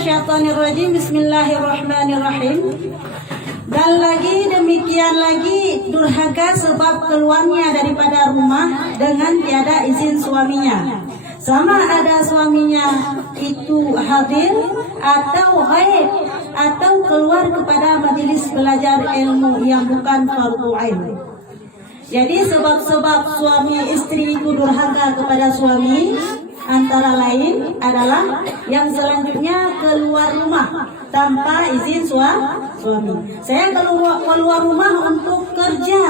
minasyaitonirrajim. Bismillahirrahmanirrahim. Dan lagi demikian lagi durhaka sebab keluarnya daripada rumah dengan tiada izin suaminya, sama ada suaminya itu hadir atau ghaib atau keluar kepada majelis belajar ilmu yang bukan fardu ain. Jadi sebab-sebab suami istri itu durhaka kepada suami antara lain adalah yang selanjutnya keluar rumah tanpa izin suami. Saya keluar rumah untuk kerja,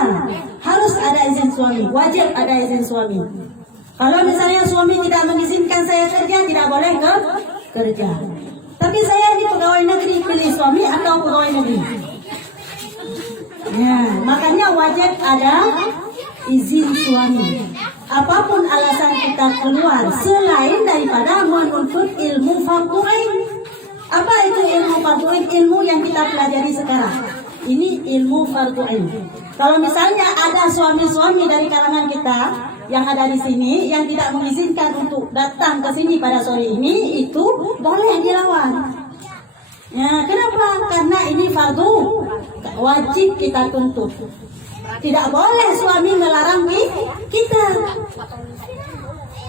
harus ada izin suami, wajib ada izin suami. Kalau misalnya suami tidak mengizinkan saya kerja, tidak boleh kerja. Tapi saya ini pegawai negeri, pilih suami atau pegawai negeri? Ya, makanya wajib ada izin suami. Apapun alasan kita keluar selain daripada menuntut ilmu fardu ain. Apa itu ilmu fardu ain? Ilmu yang kita pelajari sekarang. Ini ilmu fardu ain. Kalau misalnya ada suami-suami dari kalangan kita yang ada di sini yang tidak mengizinkan untuk datang ke sini pada sore ini, itu boleh dilawan. Ya, kenapa? Karena ini fardu wajib kita tuntut. Tidak boleh suami melarang kita.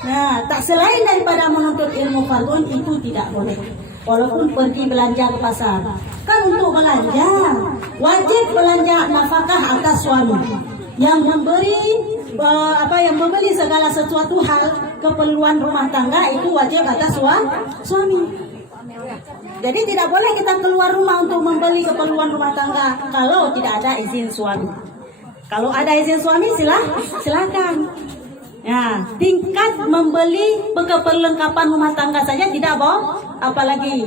Nah, tak selain daripada menuntut ilmu fardu itu tidak boleh. Walaupun pergi belanja ke pasar, kan untuk belanja wajib belanja nafkah atas suami yang memberi yang membeli segala sesuatu hal keperluan rumah tangga, itu wajib atas suami. Jadi tidak boleh kita keluar rumah untuk membeli keperluan rumah tangga kalau tidak ada izin suami. Kalau ada izin suami silakan. Ya, tingkat membeli perlengkapan rumah tangga saja tidak boleh, apalagi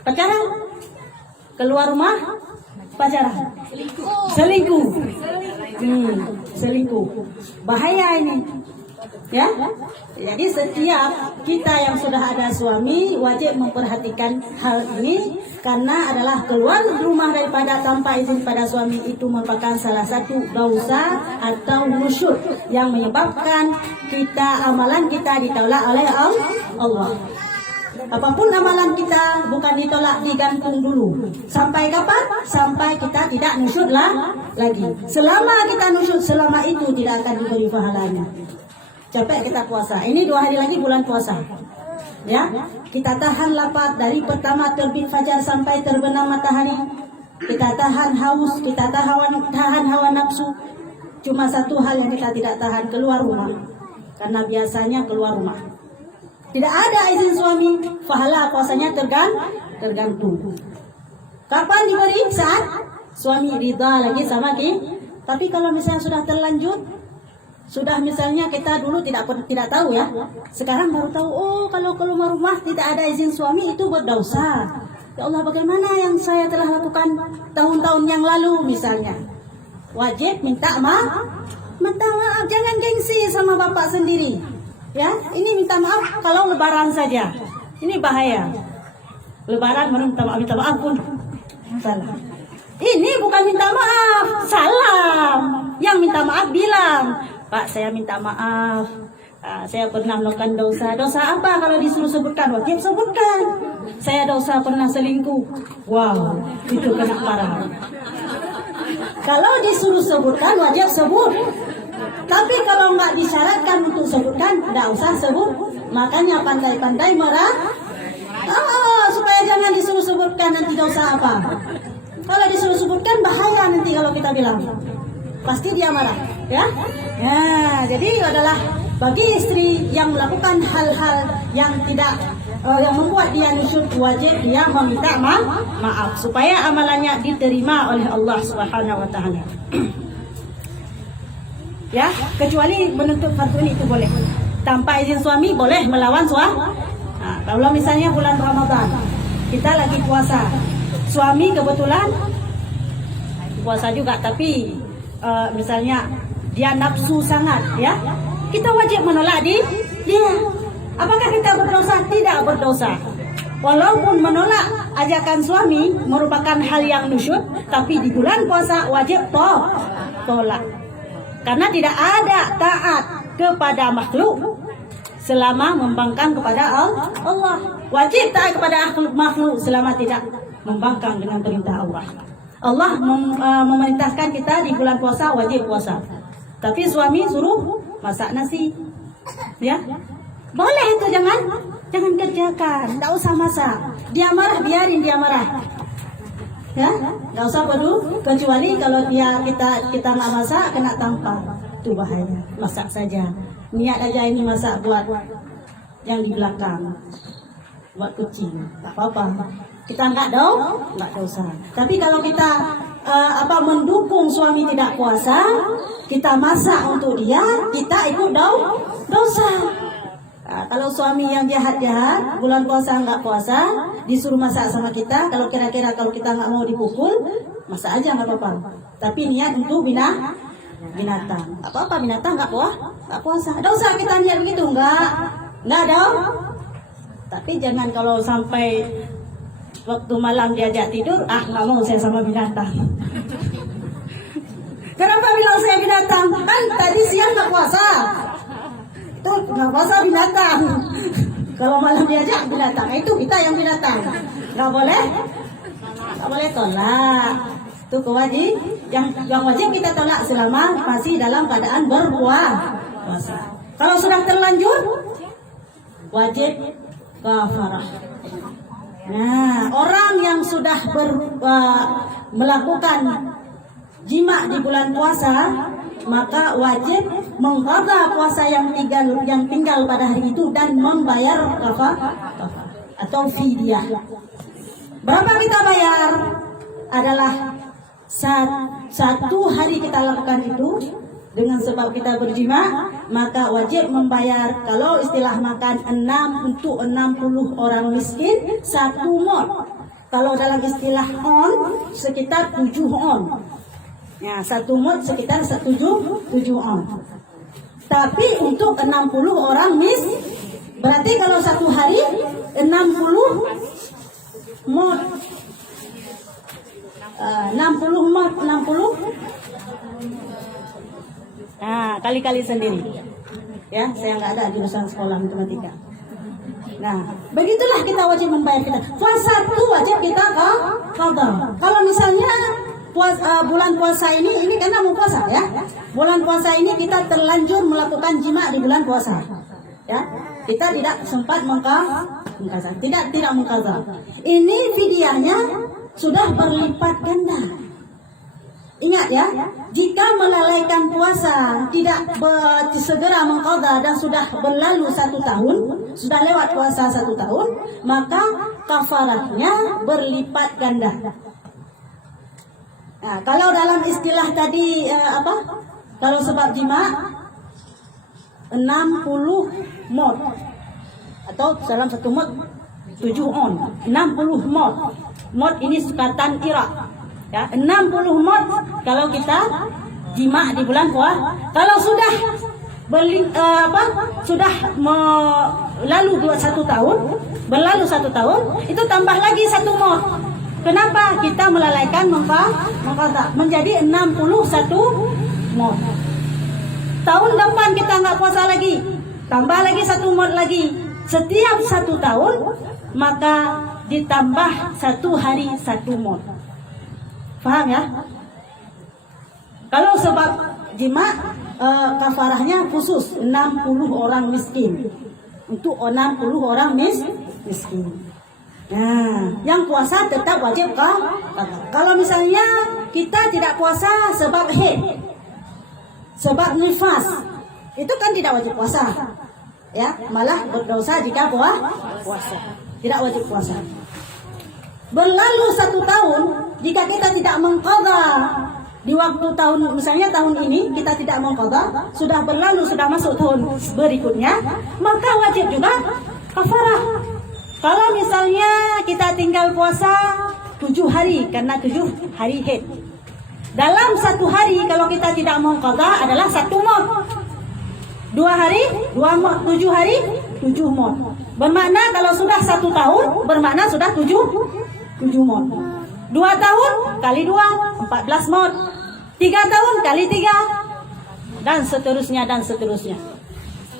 pacaran. Keluar rumah pacaran, selingkuh. Selingkuh, bahaya ini. Ya, jadi setiap kita yang sudah ada suami wajib memperhatikan hal ini, karena adalah keluar rumah daripada tanpa izin pada suami itu merupakan salah satu dosa atau nusyud yang menyebabkan amalan kita ditolak oleh Allah. Apapun amalan kita bukan ditolak, digantung dulu. Sampai kapan? Sampai kita tidak nusyud lagi. Selama kita nusyud, selama itu tidak akan diberi pahalanya. Capek kita puasa. Ini 2 hari lagi bulan puasa. Ya, kita tahan lapar dari pertama terbit fajar sampai terbenam matahari. Kita tahan haus, kita tahan hawa nafsu. Cuma satu hal yang kita tidak tahan, keluar rumah. Karena biasanya keluar rumah tidak ada izin suami, pahala puasanya tergantung. Kapan diberi? Saat suami ridha lagi sama kita. Tapi kalau misalnya sudah terlanjur, sudah misalnya kita dulu tidak tahu ya, sekarang baru tahu, oh kalau keluar rumah tidak ada izin suami itu berdosa. Ya Allah, bagaimana yang saya telah lakukan tahun-tahun yang lalu misalnya? Wajib minta maaf, jangan gengsi sama bapak sendiri. Ya, ini minta maaf kalau lebaran saja. Ini bahaya. Lebaran baru minta maaf pun salah. Ini bukan minta maaf, salam. Yang minta maaf bilang, Pak, saya minta maaf. Saya pernah melakukan dosa. Dosa apa? Kalau disuruh sebutkan, wajib sebutkan. Saya dosa pernah selingkuh. Wow, itu kena parah. Kalau disuruh sebutkan, wajib sebut. Tapi kalau nggak disyaratkan untuk sebutkan, tidak usah sebut. Makanya pandai-pandai marah. Supaya jangan disuruh sebutkan, nanti dosa apa. Kalau disuruh sebutkan bahaya nanti kalau kita bilang. Pasti dia marah, ya. Nah, jadi adalah bagi istri yang melakukan hal-hal yang tidak yang membuat dia nusyud, wajib dia meminta maaf supaya amalannya diterima oleh Allah Subhanahu wa taala. Ya, kecuali menuntut fardu itu boleh. Tanpa izin suami boleh melawan suami. Nah, kalau misalnya bulan Ramadan, kita lagi puasa, suami kebetulan puasa juga, tapi misalnya dia nafsu sangat, ya, kita wajib menolak dia. Apakah kita berdosa? Tidak berdosa. Walaupun menolak ajakan suami merupakan hal yang nusyud, tapi di bulan puasa wajib tolak. Karena tidak ada taat kepada makhluk selama membangkang kepada Allah. Wajib taat kepada makhluk selama tidak membangkang dengan perintah Allah. Allah memerintahkan kita di bulan puasa wajib puasa. Tapi suami suruh masak nasi. Ya. Boleh itu, jangan kerjakan, enggak usah masak. Dia marah, biarin dia marah. Ya, enggak usah peduli, kecuali kalau kita nggak masak kena tampar. Itu bahaya. Masak saja. Niat aja ini masak buat yang di belakang. Buat kucing. Tak apa-apa. Kita enggak dosa. Tapi kalau kita mendukung suami tidak puasa, kita masak untuk dia, kita ikut dosa. Kalau suami yang jahat-jahat, bulan puasa nggak puasa, disuruh masak sama kita, kalau kira-kira kalau kita nggak mau dipukul, masak aja nggak apa-apa. Tapi niat untuk binatang. Apa-apa binatang nggak puasa. Dosa kita niat begitu nggak dong. Tapi jangan kalau sampai waktu malam diajak tidur, nggak mau saya sama binatang. Kenapa bilang saya binatang? Kan tadi siang nggak puasa. Nggak puasa binatang. Kalau malam diajak binatang, itu kita yang binatang. Nggak boleh tolak. Itu kewajiban yang wajib kita tolak selama masih dalam keadaan berpuasa. Kalau sudah terlanjur, wajib kafarah. Nah, orang yang sudah melakukan jima di bulan puasa, maka wajib mengqadha puasa yang tinggal pada hari itu dan membayar kafarah atau fidyah. Berapa kita bayar? Adalah satu hari kita lakukan itu dengan sebab kita berjima, maka wajib membayar, kalau istilah makan 6 untuk 60 orang miskin 1 mot. Kalau dalam istilah on sekitar 7 on. Ya, 1 mot sekitar 7 on. Tapi untuk 60 orang berarti kalau 1 hari 60 mot. 60 mot 60. Nah, kali-kali sendiri. Ya, saya nggak ada jurusan sekolah matematika. Nah, begitulah kita wajib membayar kita. Puasa itu wajib kita qadha. Kalau misalnya bulan puasa ini karena mau puasa ya. Bulan puasa ini kita terlanjur melakukan jima di bulan puasa. Ya, kita tidak sempat mengqadha, tidak mengqadha. Ini fidyahnya sudah berlipat ganda. Ingat ya, jika melalaikan puasa, tidak segera mengqadha dan sudah berlalu 1 tahun, sudah lewat puasa 1 tahun, maka kafarahnya berlipat ganda. Nah, kalau dalam istilah tadi kalau sebab jima 60 mot atau dalam 1 mot 7 on, 60 mot. Mot ini sukatan Irak. Ya, 60 mot kalau kita jima di bulan puasa. Kalau sudah berlalu 1 tahun, itu tambah lagi 1 mot. Kenapa? Kita melalaikan mengqadha menjadi 61 mot. Tahun depan kita nggak puasa lagi, tambah lagi 1 mot lagi. Setiap 1 tahun maka ditambah 1 hari 1 mot. Paham ya? Kalau sebab jima kafarahnya khusus 60 orang miskin. Untuk 60 orang miskin. Nah, yang puasa tetap wajib kalau misalnya kita tidak puasa sebab haid, sebab nifas, itu kan tidak wajib puasa. Ya, malah berdosa jika puasa. Tidak wajib puasa. Berlalu 1 tahun, jika kita tidak mengqadha di waktu tahun, misalnya tahun ini kita tidak mengqadha, sudah berlalu, sudah masuk tahun berikutnya, maka wajib juga kafarah. Kalau misalnya kita tinggal puasa 7 hari karena 7 hari haid. Dalam 1 hari kalau kita tidak mengqadha adalah 1 mot. 2 hari 2 mot, 7 hari 7 mot. Bermakna kalau sudah 1 tahun bermakna sudah 7 mot. 2 tahun kali 2 14 mot. 3 tahun kali 3 dan seterusnya.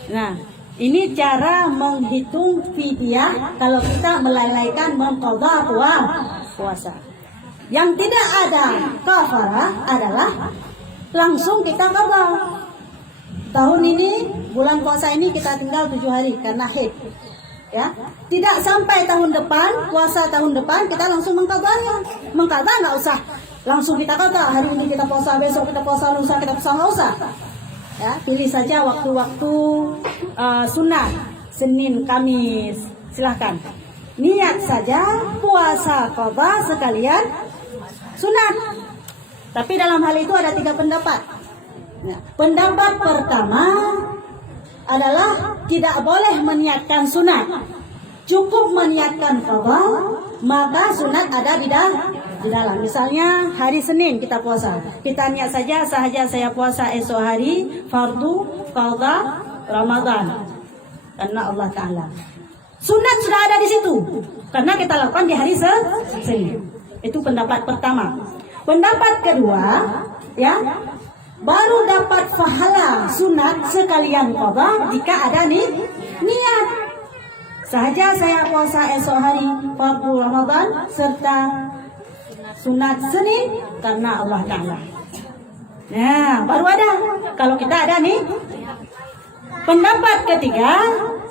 Nah, Ini cara menghitung fidyah kalau kita melalaikan mengqadha puasa. Yang tidak ada kafarah adalah langsung kita qadha. Tahun ini, bulan puasa ini kita tinggal 7 hari karena haid. Ya, tidak sampai tahun depan, puasa tahun depan kita langsung mengqadhanya. Mengqadha nggak usah langsung kita qadha. Hari ini kita puasa, besok kita puasa, lusa kita puasa, nggak usah. Ya, pilih saja waktu-waktu sunnah, Senin, Kamis, silahkan. Niat saja puasa qadha sekalian sunat. Tapi dalam hal itu ada 3 pendapat. Nah, pendapat pertama adalah tidak boleh meniatkan sunat, cukup meniatkan qadha, maka sunat ada di dalam. Misalnya hari Senin kita puasa, kita niat saja saya puasa esok hari fardu qadha Ramadan karena Allah Ta'ala. Sunat sudah ada di situ karena kita lakukan di hari Senin. Itu pendapat pertama. Pendapat kedua, ya, baru dapat pahala sunat sekalian qadha jika ada niat. Sahaja saya puasa esok hari fardu Ramadan serta sunat Senin karena Allah Ta'ala. Nah, baru ada. Kalau kita ada nih. Pendapat ketiga,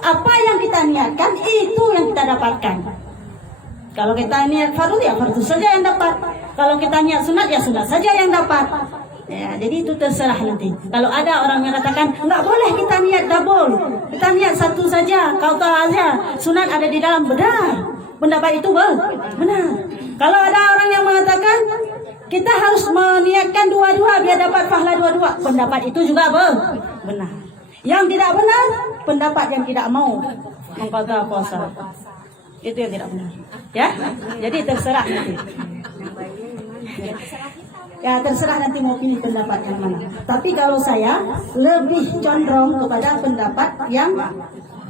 apa yang kita niatkan itu yang kita dapatkan. Kalau kita niat fardu ya fardu saja yang dapat. Kalau kita niat sunat ya sunat saja yang dapat. Ya, jadi itu terserah nanti. Kalau ada orang yang katakan nggak boleh kita niat double, kita niat satu saja, kau tahu aja, sunat ada di dalam, benar. Pendapat itu benar. Kalau ada orang yang mengatakan kita harus meniatkan dua-dua biar dapat pahala dua-dua, pendapat itu juga benar. Yang tidak benar, pendapat yang tidak mau mengqadha puasa. Itu yang tidak benar. Ya, jadi terserah nanti. Ya, terserah nanti mau pilih pendapat yang mana. Tapi kalau saya lebih condong kepada pendapat yang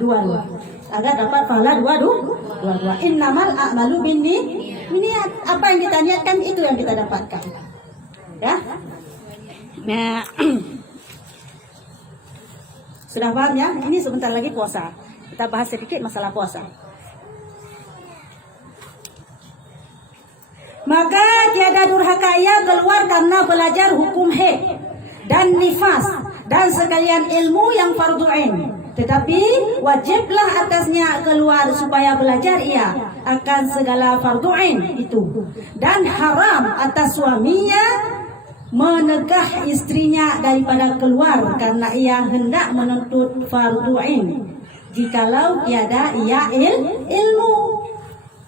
dua-dua, agar dapat pahala dua-dua. Innamal a'malu niat. Apa yang kita niatkan itu yang kita dapatkan. Ya. Nah, sudah paham ya? Ini sebentar lagi puasa. Kita bahas sedikit masalah puasa. Maka tiada durhaka ia keluar karena belajar hukum haid dan nifas dan sekalian ilmu yang fardu ain. Tetapi wajiblah atasnya keluar supaya belajar ia akan segala fardu ain itu. Dan haram atas suaminya menegah istrinya daripada keluar karena ia hendak menuntut fardu ain jikalau tiada ia ilmu.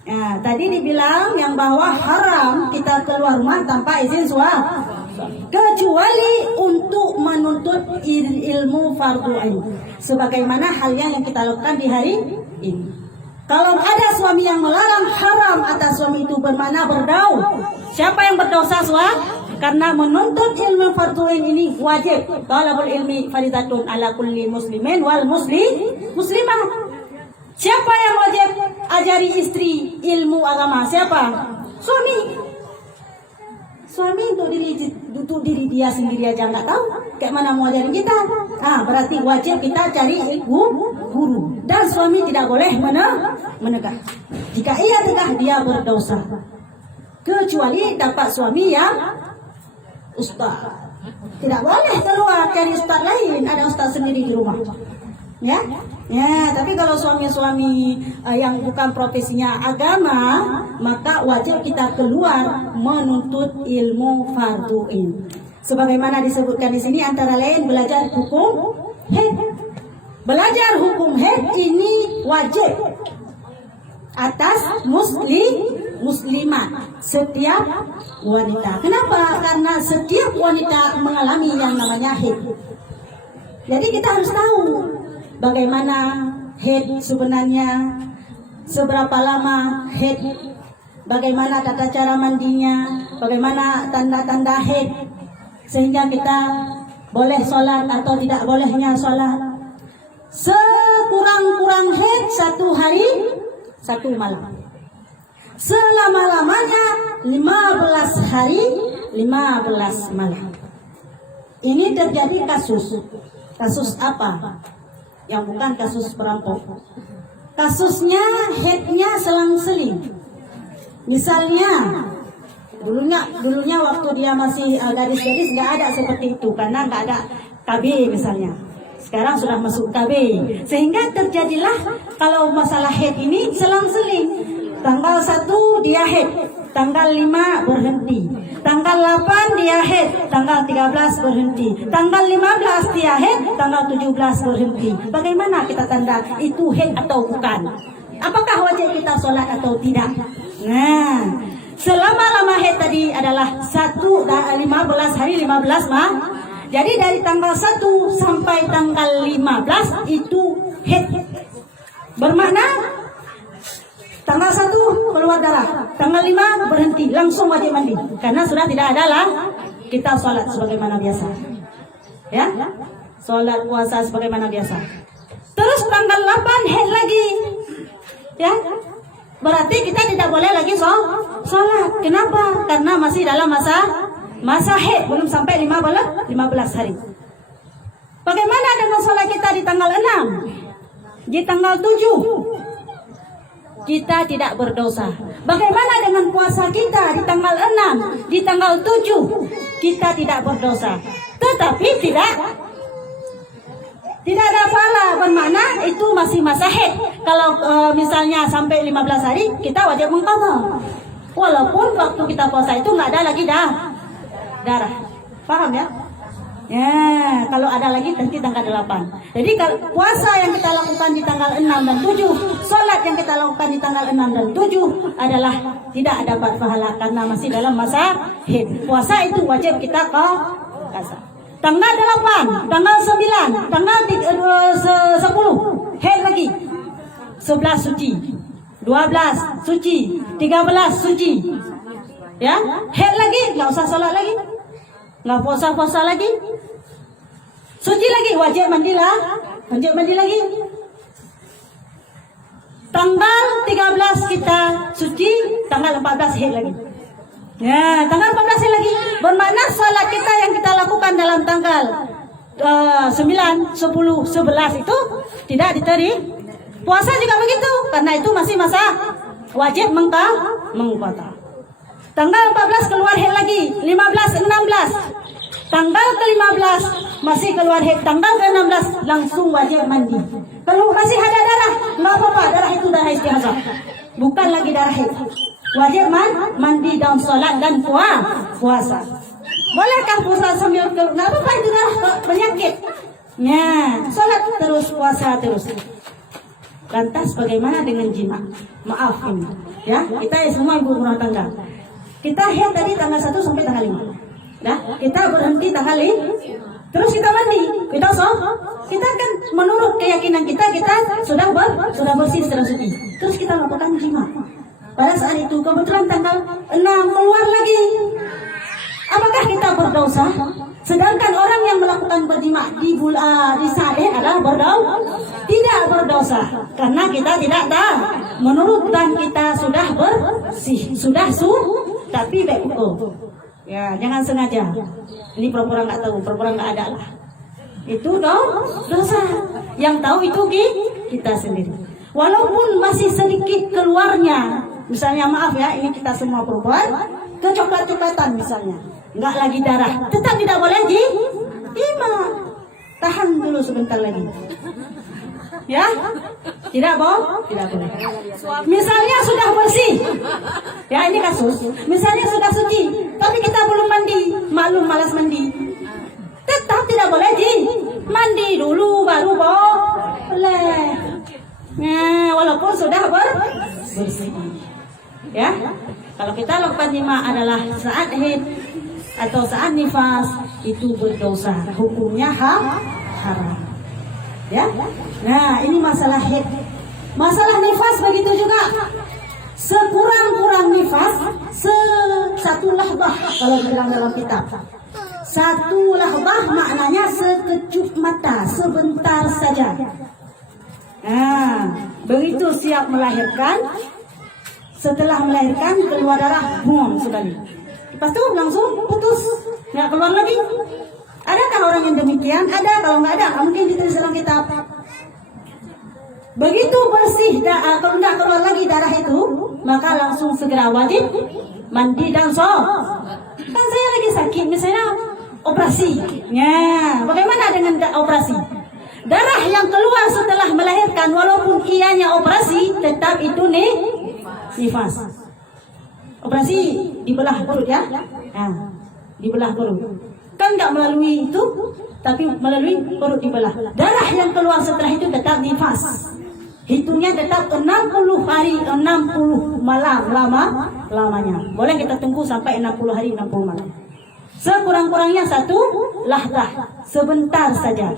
Nah, tadi dibilang yang bahwa haram kita keluar rumah tanpa izin suami kecuali untuk menuntut ilmu fardu ain sebagaimana halnya yang kita lakukan di hari ini. Kalau ada suami yang melarang, haram atas suami itu bermakna berdaul. Siapa yang berdosa suami? Karena menuntut ilmu fardu ain ini wajib. Talabul ilmi faridatun ala kulli muslimin wal muslimah. Siapa yang wajib ajari istri ilmu agama? Siapa? Suami. Suami untuk diri dia sendiri aja nggak tahu, kayak mana mau ajarin kita? Berarti wajib kita cari guru. Dan suami tidak boleh menegah. Jika ia tegah dia berdosa. Kecuali dapat suami yang ustaz. Tidak boleh keluar cari ustaz lain, ada ustaz sendiri di rumah. Ya, tapi kalau suami-suami yang bukan profesinya agama, maka wajib kita keluar menuntut ilmu fardu ain. Sebagaimana disebutkan di sini antara lain belajar hukum haid. Belajar hukum haid ini wajib atas muslimat setiap wanita. Kenapa? Karena setiap wanita mengalami yang namanya haid. Jadi kita harus tahu bagaimana haid sebenarnya, seberapa lama haid, bagaimana tata cara mandinya, bagaimana tanda-tanda haid, sehingga kita boleh sholat atau tidak bolehnya sholat. Sekurang-kurang haid 1 hari 1 malam. Selama-lamanya 15 hari 15 malam. Ini terjadi kasus apa? yang bukan kasus perampok. Kasusnya headnya selang-seling. Misalnya dulunya waktu dia masih gadis-gadis nggak ada seperti itu karena nggak ada KB misalnya. Sekarang sudah masuk KB, sehingga terjadilah kalau masalah head ini selang-seling. Tanggal 1 dia head, tanggal 5 berhenti, tanggal 8 dia head, tanggal 13 berhenti, tanggal 15 dia head, tanggal 17 berhenti. Bagaimana kita tanda itu head atau bukan? Apakah wajib kita sholat atau tidak? Nah, selama lama head tadi adalah 15 hari 15 mah. Jadi dari tanggal 1 sampai tanggal 15 itu head. Bermakna tanggal 1 keluar darah, tanggal 5 berhenti, langsung wajib mandi. Karena sudah tidak ada lah kita sholat sebagaimana biasa. Ya, sholat puasa sebagaimana biasa. Terus tanggal 8 head lagi. Ya, berarti kita tidak boleh lagi sholat. Kenapa? Karena masih dalam masa head, belum sampai 15 hari. Bagaimana dengan sholat kita di tanggal 6? Di tanggal 7 kita tidak berdosa. Bagaimana dengan puasa kita di tanggal 6, di tanggal 7 kita tidak berdosa. Tetapi tidak ada pahala, bermakna itu masih masa haid. Kalau misalnya sampai 15 hari kita wajib mengqadha. Walaupun waktu kita puasa itu nggak ada lagi darah. Paham ya? Ya, kalau ada lagi nanti tanggal 8. Jadi kalau puasa yang kita lakukan di tanggal 6 dan 7, sholat yang kita lakukan di tanggal 6 dan 7 adalah tidak dapat pahala karena masih dalam masa haid. Puasa itu wajib kita qadha. Tanggal 8, tanggal 9, tanggal 10 haid lagi. 11 suci, 12 suci, 13 suci. Ya, haid lagi, nggak usah sholat lagi. Nggak puasa-puasa lagi, suci lagi, wajib mandi lagi. Tanggal 13 kita suci, tanggal 14 haid lagi. Ya, tanggal 14 haid lagi. Bermakna salat kita yang kita lakukan dalam tanggal 9, 10, 11 itu tidak diterima. Puasa juga begitu, karena itu masih masa wajib mengqadha. Tanggal 14 keluar haid lagi, 15, 16. Tanggal ke-15 masih keluar haid, tanggal ke-16 langsung wajib mandi. Kalau masih ada darah, nggak apa-apa, darah itu darah istihadah, bukan lagi darah haid. Wajib mandi dan sholat dan puasa. Bolehkah puasa sambil nggak apa-apa, itu darah penyakit. Ya, sholat terus, puasa terus. Lantas bagaimana dengan jima? Maaf ini, ya kita semua ibu rumah tangga. Kita haid tadi tanggal 1 sampai tanggal 5. Nah, kita berhenti tanggal 5. Terus kita mandi, kita kan menurut keyakinan kita sudah bersih, sudah suci. Terus kita lakukan jima. Pada saat itu kebetulan tanggal 6 keluar lagi. Apakah kita berdosa? Sedangkan orang yang melakukan berjima di saat haid adalah tidak berdosa, karena kita tidak tahu. Menurut dan kita sudah bersih, sudah tapi baik hukum. Ya, jangan sengaja. Ini pura-pura nggak tahu, pura-pura nggak ada lah. Itu dosa. Yang tahu itu kita sendiri. Walaupun masih sedikit keluarnya, misalnya maaf ya, ini kita semua perempuan, kecoklat-coklatan misalnya, nggak lagi darah, tetap tidak boleh jima. Tahan dulu sebentar lagi. Ya, tidak boleh. Misalnya sudah bersih, ya ini kasus. Misalnya sudah suci, tapi kita belum mandi, maklum malas mandi, tetap tidak boleh mandi dulu baru boleh. Nah, walaupun sudah bersih. Ya, kalau kita lakukan jima adalah saat haid atau saat nifas itu berdosa, hukumnya haram. Ya, nah ini masalah haid. Masalah nifas begitu juga. Sekurang-kurang nifas satu lahbah kalau bilang dalam kitab. Satu lahbah maknanya sekejap mata, sebentar saja. Nah, begitu siap melahirkan, setelah melahirkan keluar darah, boom sekali. Lepas itu langsung putus, nggak keluar lagi. Adakah orang yang demikian? Ada, kalau nggak ada, mungkin ditulis dalam kitab. Begitu bersih, kalau nggak keluar lagi darah itu, maka langsung segera wajib mandi dan sholat. Kan saya lagi sakit, misalnya operasi. Ya, bagaimana dengan operasi? Darah yang keluar setelah melahirkan, walaupun ianya operasi, tetap itu nifas. Operasi dibelah perut ya, dibelah perut. Kan nggak melalui itu, tapi melalui perut dibelah. Darah yang keluar setelah itu tetap nifas. Hitungnya tetap 60 hari, 60 malam lamanya. Boleh kita tunggu sampai 60 hari, 60 malam. Sekurang-kurangnya 1 lahdah, sebentar saja.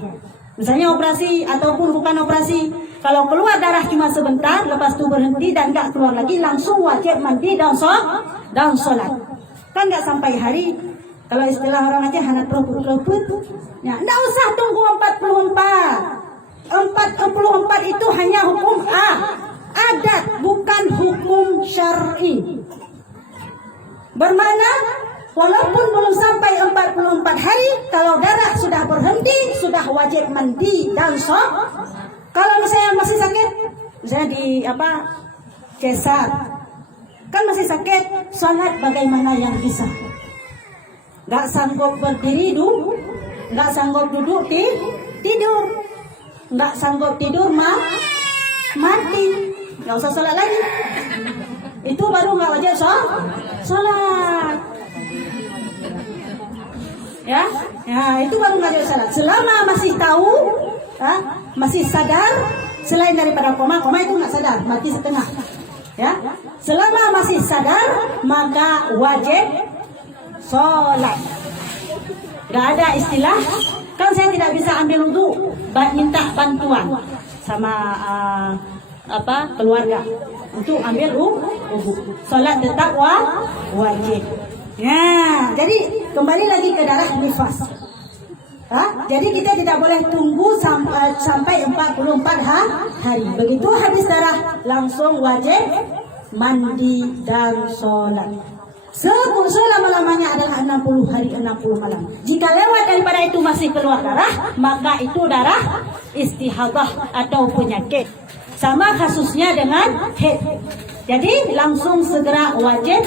Misalnya operasi ataupun bukan operasi, kalau keluar darah cuma sebentar, lepas itu berhenti dan nggak keluar lagi, langsung wajib mandi dan sholat. Kan nggak sampai hari. Kalau istilah orang aja hanat proput, ya nggak usah tunggu 44. 44 itu hanya hukum adat, bukan hukum syar'i. Bermakna walaupun belum sampai 44 hari, kalau darah sudah berhenti, sudah wajib mandi dan sholat. Kalau misalnya masih sakit, misalnya di cesar, kan masih sakit, sholat bagaimana yang bisa? Gak sanggup berdiri dulu, gak sanggup duduk tidur, gak sanggup tidur mati, gak usah sholat lagi. Itu baru gak wajib sholat. Ya, itu baru gak wajib sholat. Selama masih tahu, masih sadar, selain daripada koma itu gak sadar, mati setengah. Ya, selama masih sadar, maka wajib sholat. Gak ada istilah, kan saya tidak bisa ambil wudu, minta bantuan sama keluarga untuk ambil wudu. Sholat tetap wajib. Ya, jadi kembali lagi ke darah nifas. Jadi kita tidak boleh tunggu sampai 44 hari. Begitu habis darah, langsung wajib mandi dan sholat. Selama-lamanya adalah 60 hari 60 malam. Jika lewat daripada itu masih keluar darah, maka itu darah istihadah atau penyakit. Sama kasusnya dengan haid. Jadi langsung segera wajib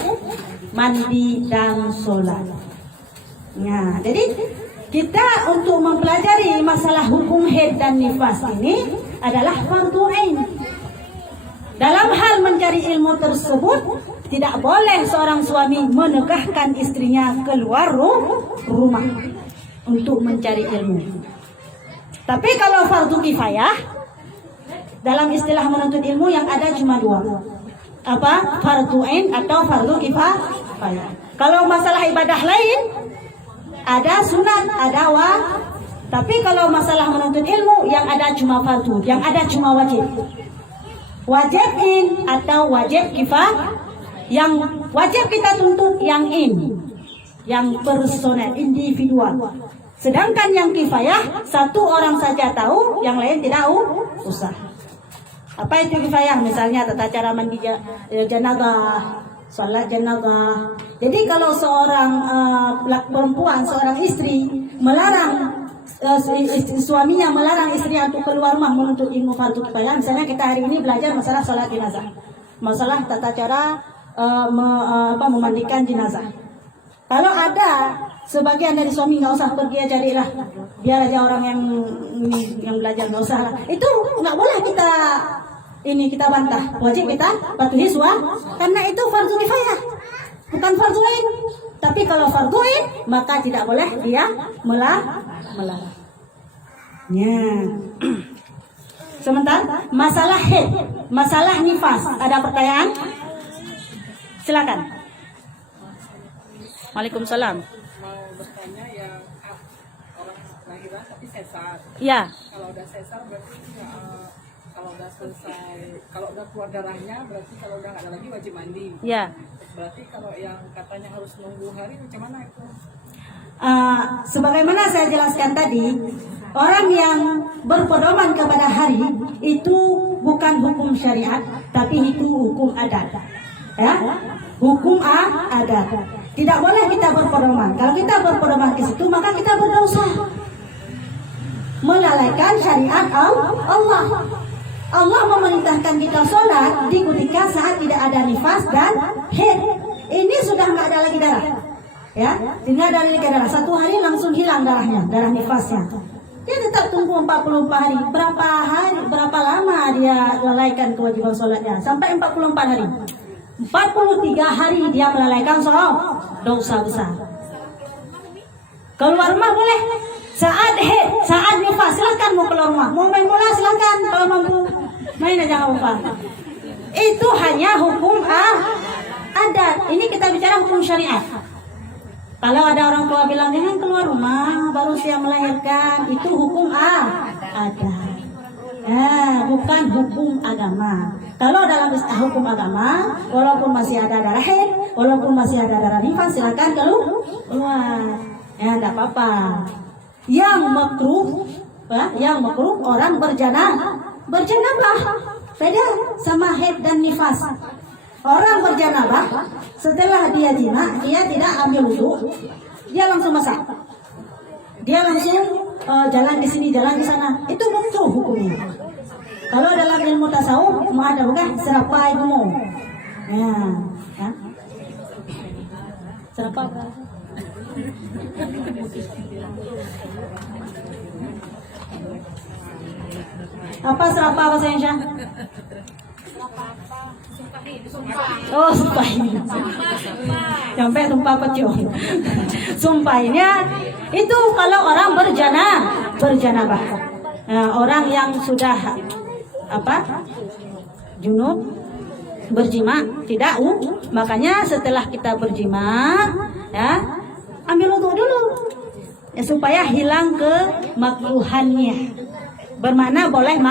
mandi dan sholat. Nah, jadi kita untuk mempelajari masalah hukum haid dan nifas ini adalah fardu ain. Dalam hal mencari ilmu tersebut, tidak boleh seorang suami menegahkan istrinya keluar rumah untuk mencari ilmu. Tapi kalau fardu kifayah, dalam istilah menuntut ilmu yang ada cuma 2. Fardu ain atau fardu kifayah. Kalau masalah ibadah lain, ada sunat, ada tapi kalau masalah menuntut ilmu, yang ada cuma fardu, yang ada cuma wajib. Wajib in atau wajib kifayah. Yang wajib kita tuntut yang in, yang personal, individual. Sedangkan yang kifayah, 1 orang saja tahu, yang lain tidak usah. Apa itu kifayah? Misalnya tata cara mandi janabah, salat janabah. Jadi kalau seorang perempuan, seorang istri melarang suaminya melarang istrinya untuk keluar rumah menuntut ilmu fardu kifayah. Misalnya kita hari ini belajar masalah salat jenazah, masalah tata cara memandikan jenazah. Kalau ada sebagian dari suami, nggak usah pergi, carilah, biar aja orang yang belajar, nggak usah lah. Itu nggak boleh kita bantah. Wajib kita patuhi karena itu fardu kifayah, bukan fardu ain. Tapi kalau fardu ain, maka tidak boleh dia melarang. Ya. Sebentar, masalah haid, masalah nifas, ada pertanyaan? Silakan. Waalaikumsalam. Mau bertanya yang orang lahiran tapi sesar. Ya. Kalau udah sesar berarti kalau udah selesai, kalau udah keluar darahnya berarti kalau udah nggak ada lagi wajib mandi. Ya. Berarti kalau yang katanya harus nunggu hari macam mana itu? Sebagaimana saya jelaskan tadi, orang yang berpedoman kepada hari itu bukan hukum syariat, tapi itu hukum adat. Ya, hukum adat. Tidak boleh kita berpedoman. Kalau kita berpedoman ke situ, maka kita berdosa, melalaikan syariat Allah. Allah memerintahkan kita sholat di ketika saat tidak ada nifas dan haid. Ini sudah nggak ada lagi darah, ya, tidak ada lagi darah. 1 hari langsung hilang darahnya, darah nifasnya. Dia tetap tunggu 44 hari. Berapa lama dia lalaikan kewajiban sholatnya? Sampai 44 hari. 43 hari dia melalaikan sholat, dosa besar. Keluar rumah boleh. Saat haid, saat nifas, silahkan mau keluar rumah. Mau main bola silahkan kalau mampu. Main aja nggak apa. Itu hanya hukum adat. Ini kita bicara hukum syariat. Kalau ada orang tua bilang jangan keluar rumah baru siap melahirkan, itu hukum adat. Bukan hukum agama. Kalau dalam hukum agama, walaupun masih ada darah haid, walaupun masih ada darah nifas, silakan keluar. Ya, tidak apa-apa. Yang makruh orang berjanabah. Beda sama haid dan nifas. Orang berjanabah setelah dia jima, dia tidak ambil wudu, dia langsung masak. Dia langsung jalan di sini, jalan di sana. Itu makruh hukumnya. Kalau dalam ilmu tasawuf mau ada bukan serapai gumo. Ya. Serapai. Apa serapa bahasa Indonesia? Oh, sumpah. Sampai sumpah pecah. Sumpahnya itu kalau orang berjanabah. Nah, orang yang sudah junub berjima tidak makanya setelah kita berjima ya ambil wudu dulu ya, supaya hilang kemakruhannya. Bermana boleh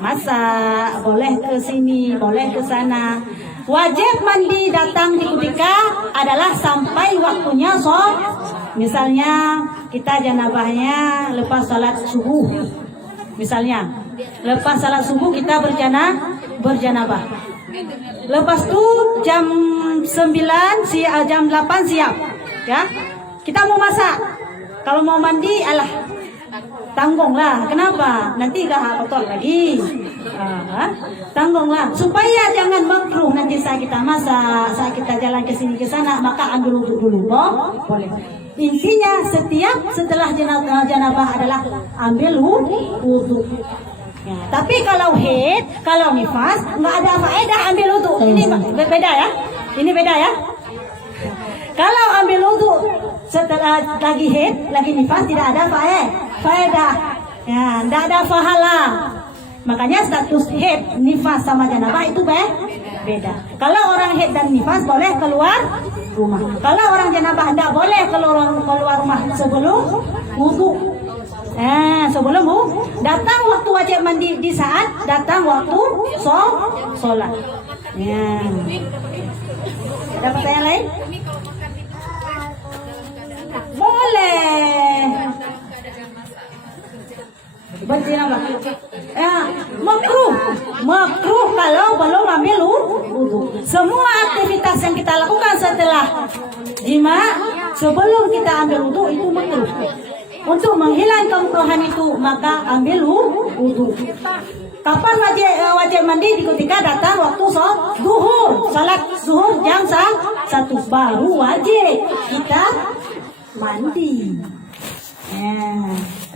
masak, boleh ke sini, boleh ke sana. Wajib mandi datang di ketika adalah sampai waktunya sholat. Misalnya kita janabahnya lepas salat subuh. Misalnya lepas salat subuh kita berjanabah. Lepas itu jam 9 jam 8 siap. Ya. Kita mau masak. Kalau mau mandi tanggunglah. Kenapa? Nanti gak kotor lagi. Tanggunglah supaya jangan makruh nanti saat kita masak, saat kita jalan ke sini ke sana, maka ambil wudu dulu. Boleh. Intinya setelah janabah adalah ambil wudu. Ya, tapi kalau haid, kalau nifas nggak ada faedah ambil wudu. Ini beda ya. Ini beda ya. Kalau ambil wudu setelah lagi haid, lagi nifas tidak ada faedah. Ya, tidak ada pahala. Makanya status haid, nifas sama janabah itu beda. Kalau orang haid dan nifas boleh keluar rumah. Kalau orang janabah tidak boleh keluar rumah sebelum wudu. Sebelum datang waktu wajib mandi di saat datang waktu sholat. Ya. Ada pertanyaan lain? Boleh. Berjanabah. Makruh kalau belum ambil wudu. Semua aktivitas yang kita lakukan setelah jima sebelum kita ambil wudu itu makruh. Untuk menghilangkan kemakruhan itu maka ambil wudu. Kapan wajib mandi? Ketika datang waktu salat zuhur jam 1 baru wajib kita mandi.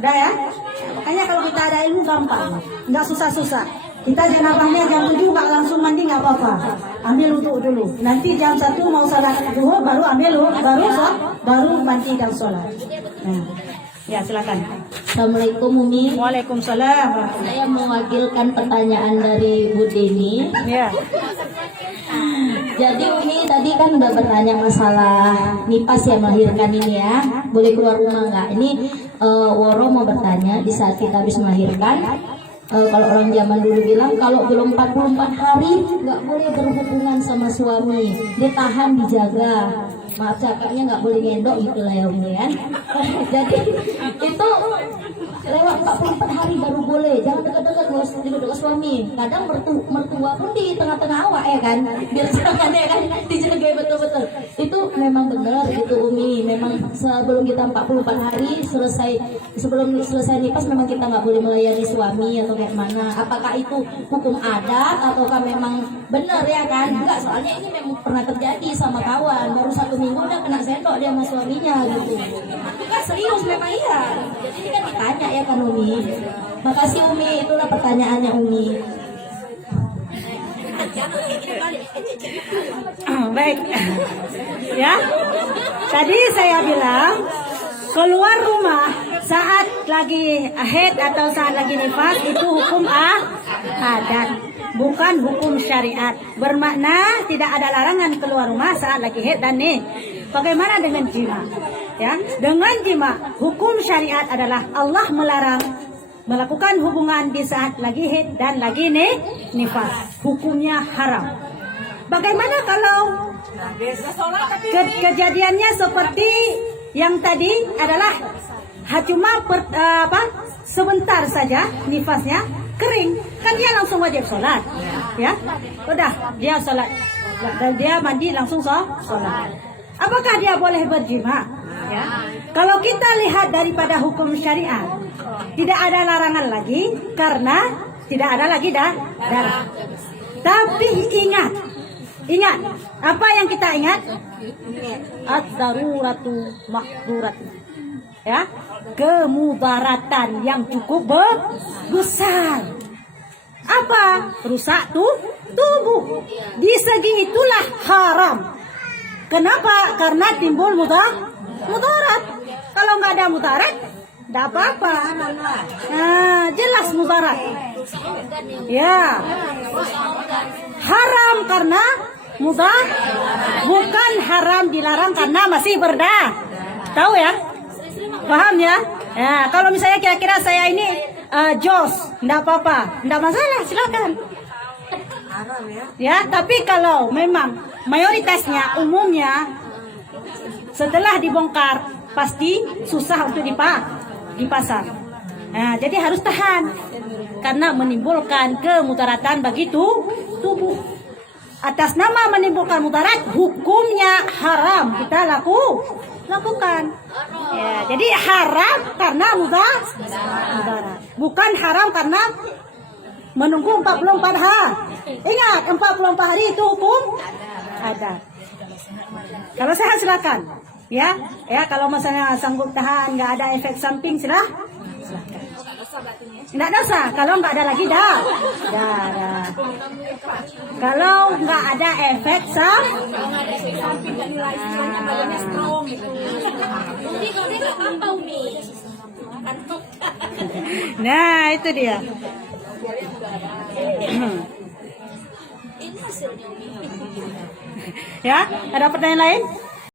Ada ya? Makanya kalau kita ada ilmu gampang, nggak susah-susah. Kita janabahnya jam 7 nggak langsung mandi nggak apa-apa. Ambil wudu dulu. Nanti jam 1 mau salat zuhur baru ambil baru mandi dan sholat. Ya silakan. Assalamualaikum Umi. Waalaikumsalam. Saya mewakilkan pertanyaan dari Bu Deni. Ya. Jadi Umi tadi kan udah bertanya masalah nifas ya melahirkan ini ya. Boleh keluar rumah nggak? Ini Woro mau bertanya di saat kita habis melahirkan. Kalau orang zaman dulu bilang kalau belum 44 hari nggak boleh berhubungan sama suami. Dia tahan dijaga. Maaf cakapnya nggak boleh ngendok gitu lah ya Umi ya. Jadi itu lewat 44 hari baru boleh. Jangan dekat-dekat dekat suami. Kadang mertua pun di tengah-tengah awak ya kan. Biar jangan ya kan dijaga betul-betul. Itu memang benar itu Umi. memang sebelum kita 44 hari sebelum selesai nifas memang kita nggak boleh melayani suami atau kayak mana. Apakah itu hukum adat ataukah memang benar ya kan? Enggak, soalnya ini memang pernah terjadi sama kawan, baru 1 minggu udah kena sendok dia sama suaminya gitu. Kan serius memang iya. Jadi ini kan ditanya ya kan Umi. Makasih Umi, itulah pertanyaannya Umi. Baik. Ya. Tadi saya bilang keluar rumah saat lagi haid atau saat lagi nifas itu hukum adat, bukan hukum syariat. Bermakna tidak ada larangan keluar rumah saat lagi haid dan nih. Bagaimana dengan jima? Ya, dengan jima hukum syariat adalah Allah melarang melakukan hubungan di saat lagi haid dan lagi nifas. Hukumnya haram. Bagaimana kalau kejadiannya seperti yang tadi adalah cuma sebentar saja nifasnya kering, kan dia langsung wajib sholat, ya, udah dia sholat dan dia mandi langsung sholat. Apakah dia boleh berjima? Ya, kalau kita lihat daripada hukum syariat, tidak ada larangan lagi karena tidak ada lagi darah. Tapi ingat apa yang kita ingat? Ad-daruratu mahdurat. Ya, kemudaratan yang cukup besar. Apa? Rusak tubuh. Di segi itulah haram. Kenapa? Karena timbul mudarat. Kalau nggak ada mudarat, tidak apa-apa. Nah, jelas mudarat. Ya, haram karena bukan haram dilarang karena masih berdah. Tahu ya? Paham ya? Ya, kalau misalnya kira-kira saya ini jos, tidak apa-apa, tidak masalah, silakan. Ya, tapi kalau memang mayoritasnya, umumnya setelah dibongkar pasti susah untuk dipasang. Nah, jadi harus tahan karena menimbulkan kemudaratan bagi tubuh. Atas nama menimbulkan mudarat, hukumnya haram kita lakukan. Ya, jadi haram karena mudarat. Bukan haram karena menunggu 44 hari. Ingat, 44 hari itu hukum adat. Kalau sehat silakan. Ya, kalau misalnya sanggup tahan, nggak ada efek samping silakan. Nggak dosa kalau nggak ada lagi darah. Kalau nggak ada efek samping. Nah, itu dia. Ya, ada pertanyaan lain?